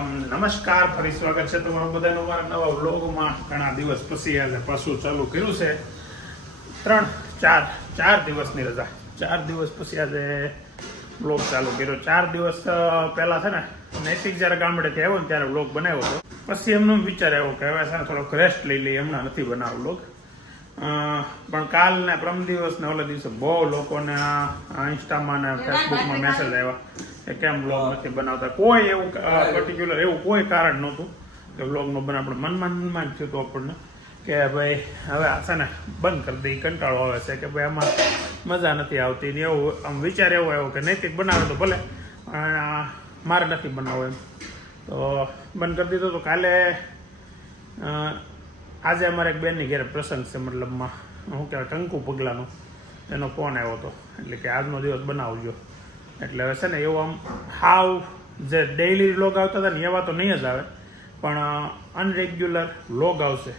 Welcome નમસ્કાર ફરી સ્વાગત છે તમારું બધાનું મારા નવા વ્લોગમાં. ઘણા દિવસ પછી આજે પાછું ચાલુ કર્યું છે. 4 દિવસની રજા, 4 દિવસ પછી આજે વ્લોગ ચાલુ કર્યો. 4 દિવસ પહેલા છે ને નૈતિક જ્યારે ગામડેથી આવ્યો ને ત્યારે વ્લોગ બનાવ્યો હતો. પછી એમનો વિચાર આવ્યો કે હવે છે ને થોડોક રેસ્ટ લઈ લઈએ, હમણાં નથી બનાવ્યો વ્લોગ. પણ કાલ ને પ્રમ દિવસ ને ઓલા દિવસે બહુ લોકોને ઇન્સ્ટામાં ને ફેસબુકમાં મેસેજ આવ્યા કે કેમ વ્લોગ નથી બનાવતા. કોઈ એવું પર્ટિક્યુલર એવું કોઈ કારણ નહોતું કે વ્લોગ નો બનાવ. આપણે મનમાં જ થયું આપણને કે ભાઈ હવે આ છે ને બંધ કરી દઈ, કંટાળો આવે છે કે ભાઈ આમાં મજા નથી આવતી ને એવું આમ વિચાર એવો આવ્યો કે નૈતિક બનાવે તો ભલે, મારે નથી બનાવવો એમ. તો બંધ કરી દીધો. તો કાલે આજે અમારે એક બેનની ઘરે પ્રસંગ છે, મતલબમાં શું કહેવાય કંકુ પગલાનો, એનો ફોન આવ્યો હતો એટલે કે આજનો દિવસ બનાવજો. એટલે હવે છે ને એવું આમ હાવ જે ડેઇલી વ્લોગ આવતા હતા ને એવા તો નહીં જ આવે, પણ અનરેગ્યુલર વ્લોગ આવશે.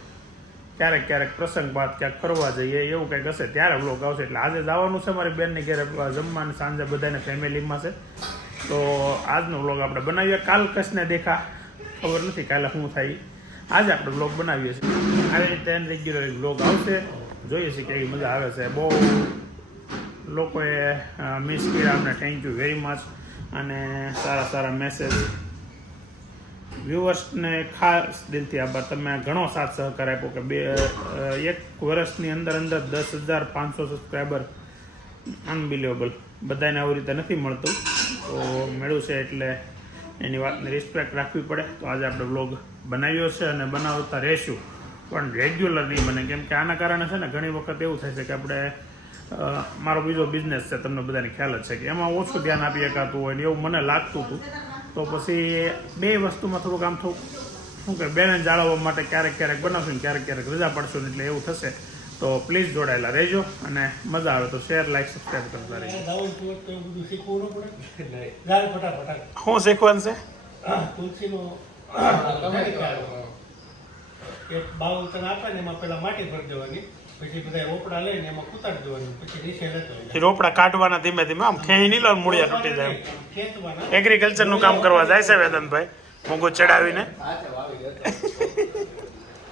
ક્યારેક ક્યારેક પ્રસંગ બાદ ક્યાંક ફરવા જઈએ એવું કંઈક હશે ત્યારે વ્લોગ આવશે. એટલે આજે જવાનું છે મારી બેનની ઘરે જમવાનું, સાંજે બધાને ફેમિલીમાં છે. તો આજનો વ્લોગ આપણે બનાવીએ. કાલ કશને દેખા ખબર નથી કાલે શું થાય, આજે આપણે વ્લોગ બનાવીએ છીએ. આવી રીતે રેગ્યુલર વ્લોગ આવશે, જોઈએ છીએ કેવી મજા આવે છે. બહુ લોકોએ મિસ કર્યા અમને, થેન્ક યુ વેરી મચ. અને સારા સારા મેસેજ, વ્યુઅર્સને ખાસ દિલથી આભાર. તમે ઘણો સાથ સહકાર આપ્યો કે 1 વર્ષની અંદર 10,500 સબસ્ક્રાઈબર, અનબિલિવેબલ. બધાને આવી રીતે નથી મળતું, તો મળ્યું છે એટલે એની વાતની રિસ્પેક્ટ રાખવી પડે. તો આજે આપણે વ્લોગ બનાવ્યો છે અને બનાવતા રહેશું, પણ રેગ્યુલર નહીં બને. કેમ કે આના કારણે છે ને ઘણી વખત એવું થાય છે કે આપણે મારો બીજો બિઝનેસ છે, તમને બધાને ખ્યાલ જ છે કે એમાં ઓછું ધ્યાન આપી શકાતું હોય ને એવું મને લાગતું હતું. તો પછી બે વસ્તુમાં થોડુંક આમ થોડુંક શું કે બેલેન્સ જાળવવા માટે ક્યારેક ક્યારેક બનાવશું ને ક્યારેક ક્યારેક રજા પડશું ને, એટલે એવું થશે. તો પ્લીઝ જોડાયેલા રહેજો અને મજા આવે તો શેર, લાઈક, સબસ્ક્રાઈબ કરતા રહેજો. શું શીખવાનું છે? તુલસીનો એક બાઉલ તને આપે ને એમાં પેલા માટી ભરી દેવાની, પછી બધા રોપડા લઈને એમાં કુતાડી દેવાની, પછી નીચે લેતો રોપડા કાઢવાના ધીમે ધીમે, આમ ખેઈ નહીં લો મૂળિયા તૂટી જાય. ખેંચવાના. એગ્રીકલ્ચર નું કામ કરવા જાય છે વેદાંતભાઈ, મોંઘું ચડાવીને.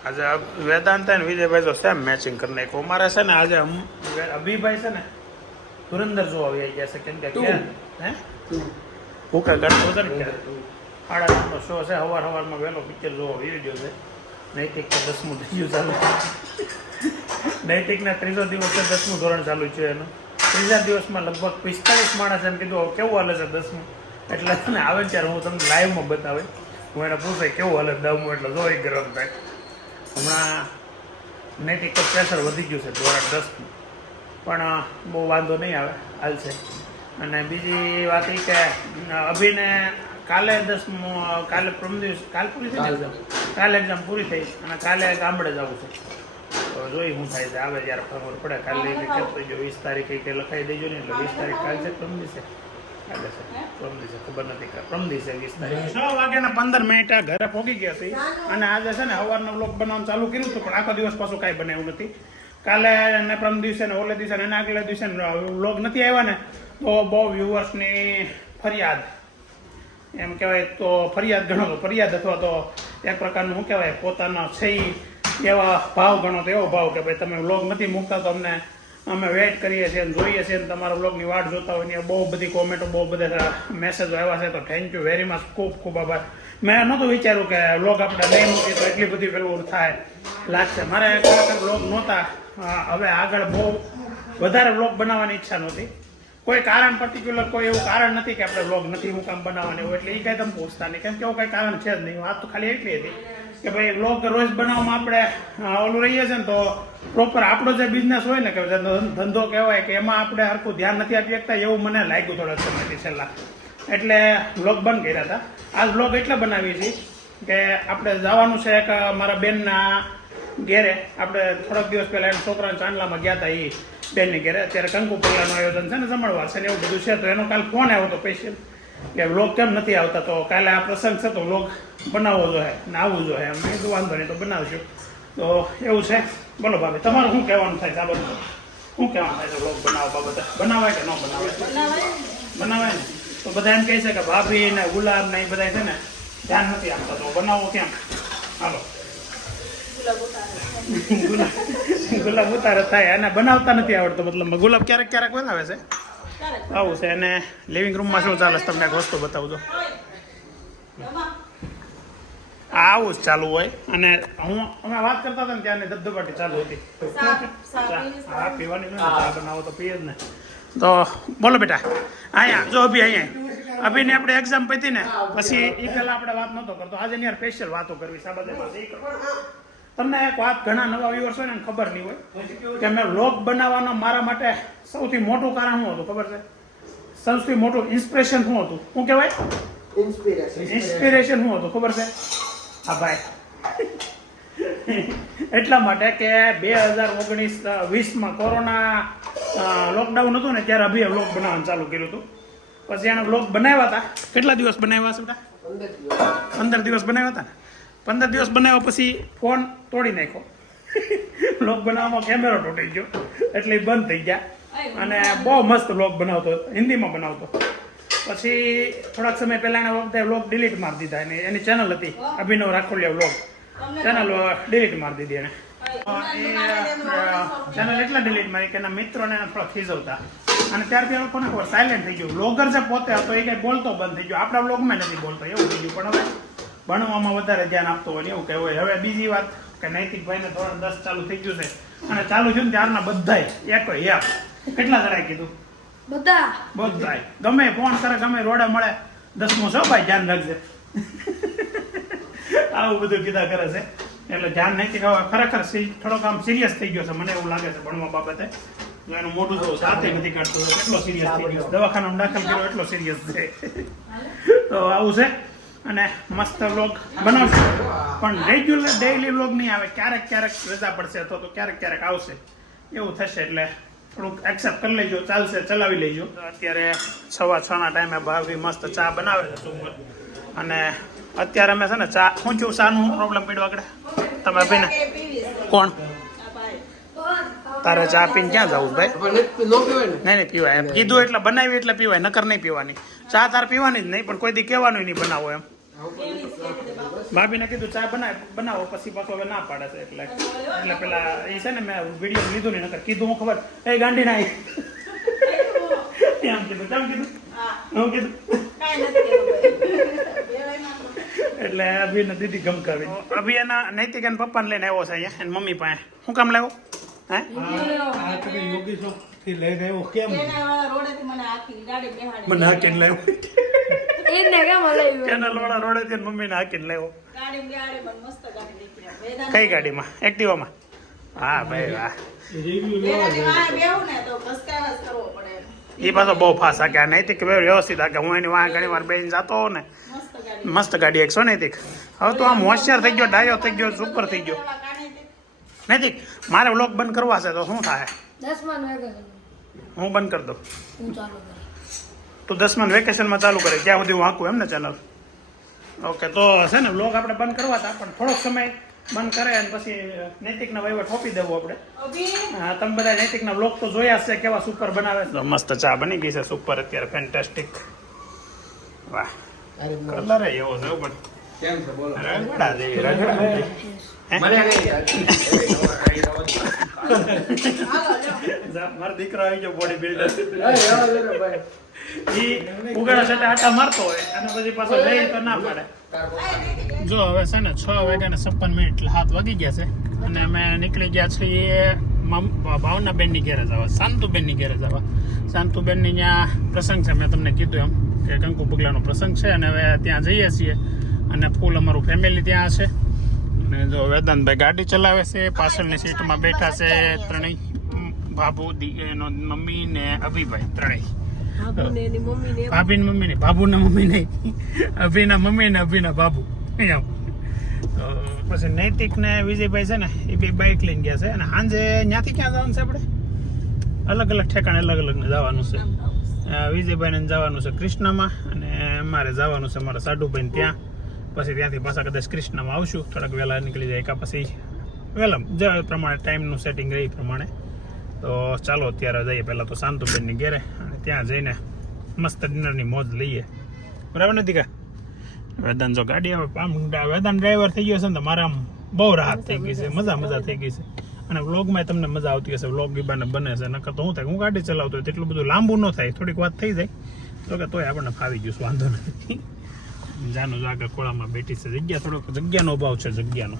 આજે વેદાંત ને વિજયભાઈ તો સેમ મેચિંગ કરી નાખ્યું. અમારે છે ને આજે અભિભાઈ છે ને ધુરંધર જોવા આવી ગયા છે. કેમ કે હે હું કઈ ગણતો હતો ને 8:30 શો છે, સવારમાં વહેલો પિક્ચર જોવા આવી ગયો છે. નૈતિક તો 10મું થઈ ગયું ચાલુ. નૈતિકના 3જો દિવસ છે, 10મું ધોરણ ચાલુ છે એનું. 3જા દિવસમાં લગભગ 45 માણસ એમ કીધું કેવું હાલે છે 10મું. એટલે ને આવે ત્યારે હું તમને લાઈવમાં બતાવે, હું એને પૂછાય કેવું હાલે 10મું, એટલે જોઈ ગરમ થાય. હમણાં નૈતિક તો પ્રેશર વધી ગયું છે ધોરણ 10મું, પણ બહુ વાંધો નહીં આવે, હાલશે. અને બીજી વાત એ કે અભિને કાલે 10મું, કાલે પ્રમ દિવસ કાલ પૂરી થઈ જાય, કાલે એક્ઝામ પૂરી થઈ અને કાલે ગામડે જવું છે. તો જોઈ શું થાય છે, આવે જ્યારે ખબર પડે. કાલે કહેતો જો 20 તારીખે કંઈ લખાઈ દેજો ને, એટલે 20 તારીખ કાલે છે, પ્રમ દિવસે કાલે છે, પ્રમ દિવસે ખબર નથી, પ્રમ દિવસે 20 તારીખ 6:15 ઘરે પહોંચી ગયા હતી. અને આજે છે ને સવારનો વ્લોગ બનાવવાનું ચાલુ કર્યું હતું, પણ આખો દિવસ પાછું કાંઈ બનાવ્યું નથી. કાલે ને પ્રમ દિવસે ને ઓલે દિવસે ને આગલા દિવસે વ્લોગ નથી આવ્યા ને, તો બહુ વ્યુઅર્સની ફરિયાદ એમ કહેવાય, તો ફરિયાદ ગણો તો ફરિયાદ, અથવા તો એક પ્રકારનું શું કહેવાય પોતાના છે એવા ભાવ ગણો તો એવો ભાવ કે ભાઈ તમે વ્લોગ નથી મૂકતા, તો અમે વેઇટ કરીએ છીએ અને જોઈએ છીએ, તમારા વ્લોગની વાટ જોતા હોય ને. બહુ બધી કોમેન્ટો, બહુ બધા મેસેજો આવ્યા છે, તો થેન્ક યુ વેરી મચ, ખૂબ ખૂબ આભાર. મેં નહોતું વિચાર્યું કે વ્લોગ આપણે નહીં મૂકીએ તો એટલી બધી પેલું થાય લાગશે. મારે ખરેખર વ્લોગ નહોતા, હવે આગળ બહુ વધારે વ્લોગ બનાવવાની ઈચ્છા નહોતી. કોઈ કારણ પર્ટિક્યુલર કોઈ એવું કારણ નથી કે આપણે વ્લોગ નથી હું કામ બનાવવાની હોય, એટલે એ કાંઈ તમે પૂછતા નહીં. કેમ કે એવું કંઈ કારણ છે જ નહીં. વાત તો ખાલી એટલી હતી કે ભાઈ વ્લોગ રોજ બનાવવામાં આપણે ઓલું રહીએ છીએ ને, તો પ્રોપર આપણો જે બિઝનેસ હોય ને કે ધંધો કહેવાય કે એમાં આપણે હરખું ધ્યાન નથી આપી શકતા, એવું મને લાગ્યું થોડા સમયથી છેલ્લા. એટલે વ્લોગ બંધ કર્યા હતા. આ વ્લોગ એટલે બનાવીએ છીએ કે આપણે જવાનું છે એક મારા બેનના ઘેરે. આપણે થોડાક દિવસ પહેલાં એના છોકરાના ચાંદલામાં ગયા હતા, એ બેનની ઘેરે. અત્યારે કંકુ પગલાનું આયોજન છે ને, જમણવાર છે ને એવું બધું છે. તો એનો કાલ ફોન આવ્યો હતો સ્પેશિયલ કે વ્લોગ કેમ નથી આવતા, તો કાલે આ પ્રસંગ છે તો વ્લોગ બનાવવો જોઈએ ને આવવું જોઈએ. એમ મેં કીધું વાંધો નહીં, તો બનાવશું. તો એવું છે. બોલો ભાભી, તમારું શું કહેવાનું થાય છે આ બધું? શું કહેવાનું થાય છે વ્લોગ બનાવવા બાબતે? બનાવાય કે ન બનાવાય? બનાવાય ને. તો બધા એમ કહે છે કે ભાભી ને ગુલાબ ને એ બધા છે ને ધ્યાન નથી આપતા તો બનાવો કેમ? હાલો ગુલાબ ઉતારે થાય અને બનાવતા નથી આવડતો, મતલબ ગુલાબ ક્યારેક ક્યારેક બનાવે છે. આવું છે. અને લિવિંગ રૂમમાં શું ચાલે તમને એક વસ્તુ બતાવું છું. આવું જ ચાલુ હોય. અને અમે વાત કરતા હતા ને ત્યારે ધબધબાટી ચાલુ હતી. હા પીવાની ચા બનાવો તો પીએ જ ને. તો બોલો બેટા. અહીંયા જો અભી અહીંયા અભીને આપણે એક્ઝામ પતી ને પછી એ પહેલા આપણે વાત નહોતો કરતો. આજે યાર સ્પેશિયલ વાતો કરવી સાબતે. તમને એક વાત ઘણા નવા વ્યુઅર્સ હોય ને ખબર નહીં હોય કે મેં વ્લોગ બનાવવાનો મારા માટે સૌથી મોટું કારણ શું હતું ખબર છે? સૌથી મોટું ઇન્સ્પિરેશન શું હતું? શું કહેવાય? ઇન્સ્પિરેશન શું હતું ખબર છે? હા ભાઈ એટલા માટે કે 2019-20માં કોરોના લોકડાઉન હતું ને ત્યારે અભી વ્લોગ બનાવવાનું ચાલુ કર્યું હતું. પછી એના વ્લોગ બનાવ્યા હતા. કેટલા દિવસ બનાવ્યા છે બેટા? 15 દિવસ બનાવ્યા હતા ને. 15 દિવસ બનાવ્યા પછી ફોન તોડી નાખ્યો. વ્લોગ બનાવવામાં કેમેરો તૂટી ગયો એટલે એ બંધ થઈ ગયા. અને બહુ મસ્ત વ્લોગ બનાવતો, હિન્દીમાં બનાવતો. પછી થોડાક સમય પહેલા એના વખતે વ્લોગ ડિલીટ મારી દીધા. અને એની ચેનલ હતી અભિનવ રાખોલિયા વ્લોગ, ચેનલ ડિલીટ મારી દીધી એને. ચેનલ એટલા ડિલીટ મારી કે એના મિત્રોને થોડા ખીજવતા. અને ત્યારથી એ લોકોને ખબર સાયલેન્ટ થઈ ગયું. વ્લોગર જે પોતે હતો એ કંઈ બોલતો બંધ થઈ ગયો. આપણા વ્લોગમાં નથી બોલતો એવું થઈ ગયું. પણ હવે ભણવામાં વધારે ધ્યાન આપતો હોય એવું કહેવાય. હવે બીજી વાત કે નૈતિકભાઈને ધોરણ 10 ચાલુ થઈ ગયું છે. અને ચાલુ થયું ને ત્યારના બધાય એક કેટલા જણાએ કીધું? બધાય ગમે ફોન કરે, ગમે રોડે મળે, 10મો છો ભાઈ ધ્યાન રાખજે. આવું બધું કીધા કરે છે. એટલે ધ્યાન નૈતિક હવે ખરેખર થોડોક આમ સિરિયસ થઈ ગયો છે. મને એવું લાગે છે ભણવા બાબતે. એનું મોઢું તો સાથે નથી કાઢતું. એટલો સિરિયસ થઈ ગયો. દવાખાનામાં દાખલ કર્યો એટલો સિરિયસ છે. તો આવું છે. અને મસ્ત વ્લોગ બનાવશે પણ રેગ્યુલર ડેઈલી વ્લોગ નહીં આવે. ક્યારેક ક્યારેક રજા પડશે તો ક્યારેક ક્યારેક આવશે એવું થશે. એટલે થોડુંક એક્સેપ્ટ કરી લેજો. ચાલશે, ચલાવી લેજો. અત્યારે 6:15 ટાઈમે ભાભી મસ્ત ચા બનાવે છે સુપર. અને અત્યારે અમે છે ને ચા શું છું ચાનું પ્રોબ્લેમ પડ્યો આગળ તમે આપીને કોણ તારે ચા પીને ક્યાં જવું ભાઈ? નહીં પીવાય એમ કીધું એટલે બનાવી એટલે પીવાય, નકર નહીં પીવાની. ચા તાર પીવાની જ નહીં પણ કોઈ દી કહેવાનું નહીં બનાવો એમ. ભાભીને કીધું ચા બનાવો પછી પાછો હવે ના પાડે છે. એટલે પેલા એ છે ને મેં વિડીયો લીધું નહીં, નકર કીધું હું ખબર એ ગાંડી ના એમ કીધું. કેમ કીધું? હું કીધું એટલે અભિને દીદી ગમકાવી. અભી એના નૈતિક એના પપ્પાને લઈને આવ્યો છે અહીંયા એની મમ્મી પાસે. શું કામ લાવ્યો? મને હાકીને લાવ્યો. રોડે મમ્મીને હાકીને લાવ્યો. કઈ ગાડીમાં? એક્ટિવામાં? હા ભાઈ વાહ. એ પાછો બહુ ફાસ્ટ હાકે. નૈતિક વ્યવસ્થિત હાકે. હું એની વાહ ઘણી વાર બેન જતો હોઉં ને. મસ્ત ગાડી એકસો નૈતિક. હવે તો આમ હોશિયાર થઈ ગયો, ડાયો થઈ ગયો, સુપર થઈ ગયો. નૈતિક મારે વ્લોગ બંધ કરવા છે તો શું થાય? હું બંધ કરી દઉં. તું 10માં વેકેશનમાં ચાલુ કરે ત્યાં સુધી હું આંકું એમ ને ચેનલ? ઓકે તો છે ને વ્લોગ આપણે બંધ કરવા હતા પણ થોડોક સમય બંધ કરે અને પછી નૈતિકના વહીવટ સોંપી દેવું આપણે. હા તમે બધા નૈતિકના વ્લોગ તો જોયા છે કેવા સુપર બનાવે છે. મસ્ત ચા બની ગઈ છે સુપર અત્યારે ફેન્ટાસ્ટિક. વાહ કલર એવો છે પણ કેમ છે બોલો? રગડા જેવી મારો દીકરો આવી ગયો બોડી બિલ્ડર. ઉગાડા સાથે આટા મારતો હોય અને પછી પાછો લઈ તો ના પાડે. જો હવે છે ને 6:56 7 વાગી ગયા છે અને અમે નીકળી ગયા છીએ ભાવનાબેનની ઘેરે જવા, શાંતુબેનની ઘેરે જવા. શાંતુબેનની ત્યાં પ્રસંગ છે. મેં તમને કીધું એમ કે કંકુ પગલાનો પ્રસંગ છે અને હવે ત્યાં જઈએ છીએ અને ફૂલ અમારું ફેમિલી ત્યાં છે. અને જો વેદાંતભાઈ ગાડી ચલાવે છે, પાછળની સીટમાં બેઠા છે ત્રણેય બાબુ, એનો મમ્મી ને અભિભાઈ ત્રણેય. ભાભીની મમ્મી નહીં, બાબુના મમ્મી નહીં, અભિના મમ્મી ને અભિના બાબુ. અહીંયા તો પછી નૈતિક ને વિજયભાઈ છે ને એ બે બાઇક લઈને ગયા છે અને સાંજે ત્યાંથી ક્યાં જવાનું છે આપણે? અલગ અલગ ઠેકાણે અલગ અલગ જવાનું છે. વિજયભાઈને જવાનું છે કૃષ્ણમાં અને અમારે જવાનું છે મારા સાડુભાઈને ત્યાં. પછી ત્યાંથી પાછા કદાચ કૃષ્ણમાં આવશું. થોડાક વહેલા નીકળી જાય કા પછી વહેલા જે પ્રમાણે ટાઈમનું સેટિંગ રહે એ પ્રમાણે. તો ચાલો અત્યારે જઈએ પહેલાં તો શાંતુબેનની ઘેરે અને ત્યાં જઈને મસ્ત ડિનરની મોજ લઈએ. બરાબર નથી કા? વેદાંત જો ગાડી આવે વેદાંત ડ્રાઈવર થઈ ગયો છે ને તો મારા આમ બહુ રાહત થઈ ગઈ છે, મજા થઈ ગઈ છે. અને વ્લોગમાં તમને મજા આવતી હશે, વ્લોગ બીબાને બને છે. નકર તો હું થાય હું ગાડી ચલાવતો હોય તેટલું બધું લાંબુ ન થાય, થોડીક વાત થઈ જાય તો કે તોય આપણને ફાવી ગયું, વાંધો નથી. જાનું જો આગળ ખોળામાં બેઠી છે, જગ્યા થોડોક જગ્યાનો અભાવ છે, જગ્યાનો.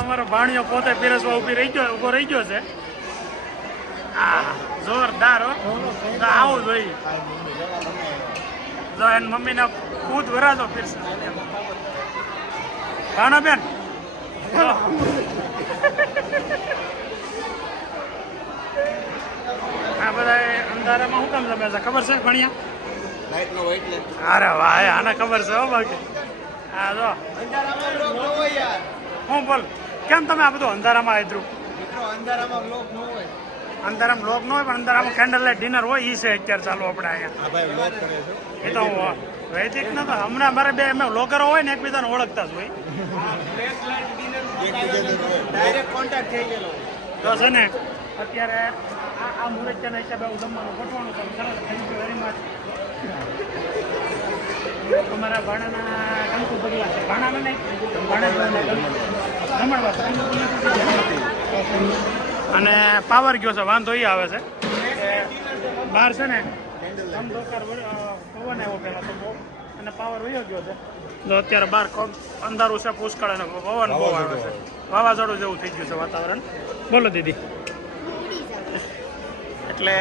અમારો ભાણિયો પોતે પીરસવા ઉભો રહી ગયો છે. હા જોરદાર હો, તો આવું જોઈએ. જો એની મમ્મીને ખુદ ભરાતો પીરસે. ભાણા બેન આ બધા અંધારામાં શું કામ જમે છે ખબર છે ભણ્યા? અરે વાહ, આને ખબર છે હો. બાકી હા જો હું બોલ, કેમ તમે આ બધું અંધારામાં આદરું? અંધારામાં લોક ન હોય પણ અંધારામાં કેન્ડલ લાઇટ ડિનર હોય, ઈ છે અત્યારે ચાલુ આપણે અહીંયા. એ તો વૈદિક ન તો હમણાં મારે બે અમે લોકરો હોય ને એકબીજાને ઓળખતા જ હોય. તો છે ને અત્યારે આ મુહૂર્તના હિસાબે હું જમવાનું ગોઠવાનું છે. સરસ, થેન્ક યુ વેરી મચ. અમારા ભાણાના કંકુ પગલા છે, ભાણાના નહીં અને પાવર ગયો છે, વાંધો એ આવે છે કે બહાર છે ને પવન આવ્યો પહેલાં તો બહુ, અને પાવર વયો ગયો છે. તો અત્યારે બહાર અંધારું છે, પુષ્કળ અને પવન બહુ આવે છે, વાવાઝોડું જેવું થઈ ગયું છે વાતાવરણ. બોલો દીદી. એટલે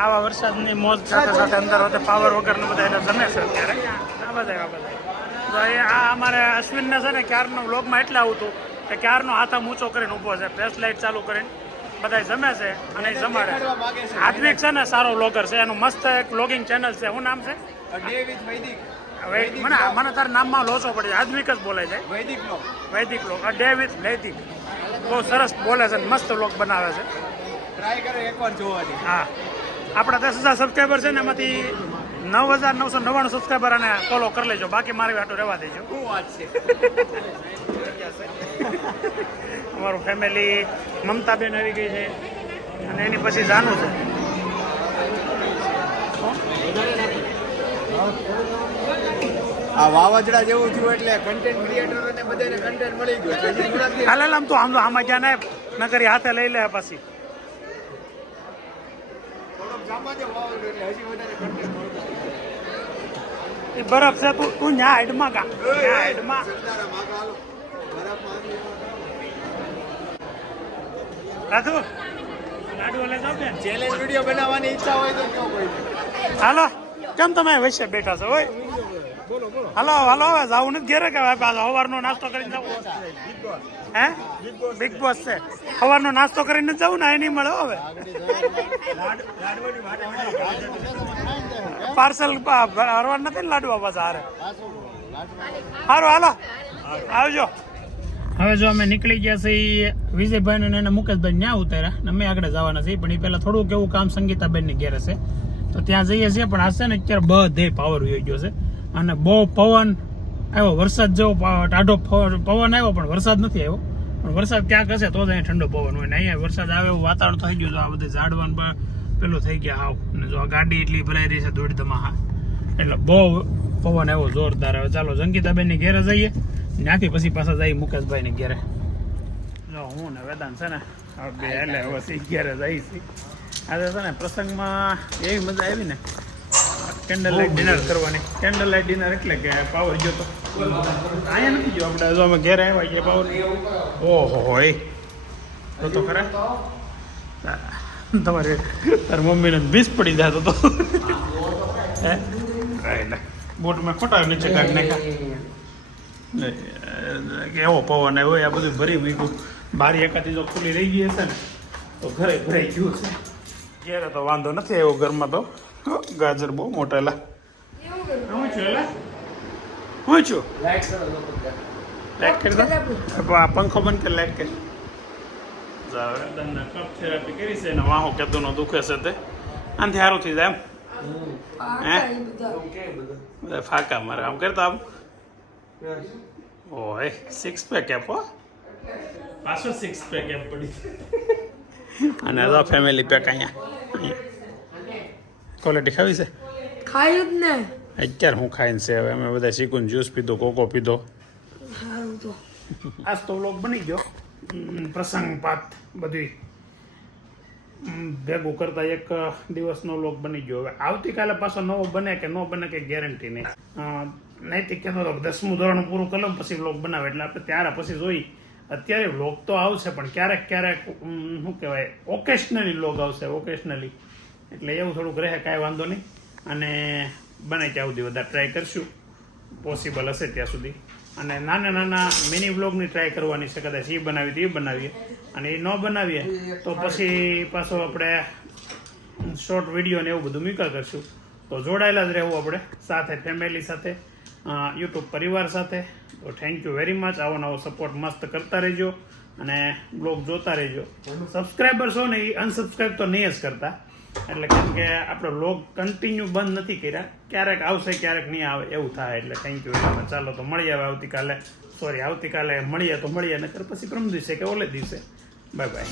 આવા વરસાદની મોજ સાથે સાથે અંદર હોતે પાવર વગરનું બધા એને જમે છે અત્યારે. આ બધા તો એ આ અમારે અશ્વિનને છે ને ક્યારનો વ્લોગમાં એટલે આવું હતું કે ક્યારનો હાથ ઊંચો કરીને ઊભો છે, ફ્લેશ લાઇટ ચાલુ કરીને બધા જમે છે અને એ જમાડે. આધ્વિક છે ને સારો વ્લોગર છે, એનું મસ્ત એક વ્લોગિંગ ચેનલ છે. શું નામ છે? મને તારા નામમાં લોચો પડી જાય, આધ્વિક જ બોલાય છે. વૈદિક વ્લોગ, ડે વિથ વૈદિક. બહુ સરસ બોલે છે, મસ્ત વ્લોગ બનાવે છે. ટ્રાય કરો એકવાર જોવાની. હા, આપણા 10,000 સબસ્ક્રાઈબર છે ને એમાંથી 9,999 સબસ્ક્રાઈબર અને ફોલો કરી લેજો, બાકી મારી વાટો રહેવા દેજો. શું વાત છે. અમારું ફેમિલી મમતાબેન આવી ગઈ છે અને એની પછી જાનું છે. આ વાવાઝોડા જેવું થયું એટલે કન્ટેન્ટ ક્રિએટરોને બધાને કન્ટેન્ટ મળી ગયું. હાલ આમ તો આમાં ક્યાં ને નકરી હાથે લઈ લે પછી. એ બરફ છે, તું ન્યા હાઈડમાં કા હાઈડમાં. રાધુ લાડુ લઈ જાવ ને. ચેલેન્જ વિડીયો બનાવવાની ઈચ્છા હોય તો કેવું કોઈ. હાલો, કેમ તમે વચ્ચે બેઠા છો? હોય હાલો હવે જાવું નથી ઘેરે કે સવારનો નાસ્તો કરીને જવું? હે બિગ બોસ છે, સવારનો નાસ્તો કરીને જવું ને? એ નહીં મળે હવે. પાર્સલ હરવા નથી ને લાડવા પાછા હારે. સારું હાલો આવજો. હવે જો અમે નીકળી ગયા છીએ, વિજયભાઈ ને મુકેશભાઈ ન્યા ઉતાર્યા, અમે આગળ જવાના છીએ. પણ એ પહેલા થોડુંક એવું કામ સંગીતાબેન ની ઘેર છે તો ત્યાં જઈએ છીએ. પણ આ છે ને અત્યારે બધે પાવર વહી ગયો છે અને બહુ પવન આવ્યો, વરસાદ જેવો ટાઢો પવન આવ્યો પણ વરસાદ નથી આવ્યો. પણ વરસાદ ક્યાંક હશે તો જ અહીંયા ઠંડો પવન હોય ને અહીંયા વરસાદ આવે એવું વાતાવરણ થઈ ગયું. આ બધે ઝાડવાન પેલું થઈ ગયા હાવ, અને જો આ ગાડી એટલી ભરાઈ રહી છે દોડધમા. હા, એટલે બહુ પવન આવ્યો જોરદાર. હવે ચાલો સંગીતાબેન ની ઘેરે જઈએ, ત્યાંથી પછી પાછા જઈએ મુકેશભાઈ ની ઘેરે. જો હું ને વેદાંત છે ને બે એટલે હવે ઘેરે જઈએ છીએ. આજે છે ને પ્રસંગમાં એવી મજા આવી ને, કેન્ડલ લાઇટ ડિનર કરવાની. કેન્ડલ લાઇટ ડિનર એટલે કે પાવર ગયો તો અહીંયા નથી ગયો આપણે. જો અમે ઘેરે આવ્યા ગયા પાવર. ઓહો હોય તો ખરા તમારે તાર મમ્મીને 20 પડી જાય તો હે બોટ મેં ખોટા નીચે કાઢ નાખ્યા. એવો પવન આવ્યો, આ બધું ભરી મૂક્યું. બારી એકાદી જો ખુલ્લી રહી ગઈ હશે ને તો ઘરે ભરાઈ ગયું છે. ઘેરે તો વાંધો નથી આવ્યો, ઘરમાં તો ગાજર બહુ મોટેલા. હું છું લાઈટ કરી દો. આ પંખો બંધ કરી લાઈટ કરી. કપ થેરાપી કરી છે ને વાહો કેદુનો દુખે છે તે આનાથી સારું થઈ જાય એમ. હે ફાકા મારે આમ કરતા આમ. ઓય 6 પેક એપ હો, પાછો 6 પેક એપ પડી. અને આ ફેમિલી પેક અહીંયા ક્વોલિટી ખાવી છે. ખાયું જ ને. અત્યારે હું ખાઈને છે હવે અમે બધા શીખું જ્યુસ પીધો કોકો પીધો સારું તો આજ તો વ્લોગ બની ગયો પ્રસંગ પાત બધું ભેગું કરતા એક દિવસનો વ્લોગ બની ગયો હવે આવતીકાલે પાછો નવો બને કે ન બને કે ગેરંટી નહીં નૈતિક કહેતો હતો 10મું ધોરણ પૂરું કરી લઉં પછી વ્લોગ બનાવે એટલે આપણે ત્યારે પછી જોઈ અત્યારે વ્લોગ તો આવશે પણ ક્યારેક ક્યારેક શું કહેવાય ઓકેશનલી વ્લોગ આવશે ઓકેશનલી એટલે એવું થોડુંક રહે કાંઈ વાંધો નહીં અને બને ત્યાં સુધી વધારે ટ્રાય કરશું પોસિબલ હશે ત્યાં સુધી અને નાના નાના મિની વ્લોગની ટ્રાય કરવાની છે કદાચ એ બનાવી તો એ બનાવીએ અને એ ન બનાવીએ તો પછી પાછો આપણે શોર્ટ વિડીયો ને એવું બધું મૂકા કરશું તો જોડાયેલા જ રહેવું આપણે સાથે ફેમિલી સાથે યુટ્યુબ પરિવાર સાથે તો થેન્ક યુ વેરી મચ આવો નવો સપોર્ટ મસ્ત કરતા રહેજો અને બ્લોગ જોતા રહેજો સબસ્ક્રાઈબર્સ હો ને એ અનસબસ્ક્રાઈબ તો નહીં જ કરતા એટલે કેમ કે આપણો વ્લોગ કન્ટિન્યુ બંધ નથી કર્યા ક્યારેક આવશે ક્યારેક નહીં આવે એવું થાય એટલે થેન્ક યુ વેરી મચ ચાલો તો મળીએ હવે આવતીકાલે મળીએ તો મળીએ નકર પછી પ્રમ દિવસે કે ઓલે દિવસે બાય બાય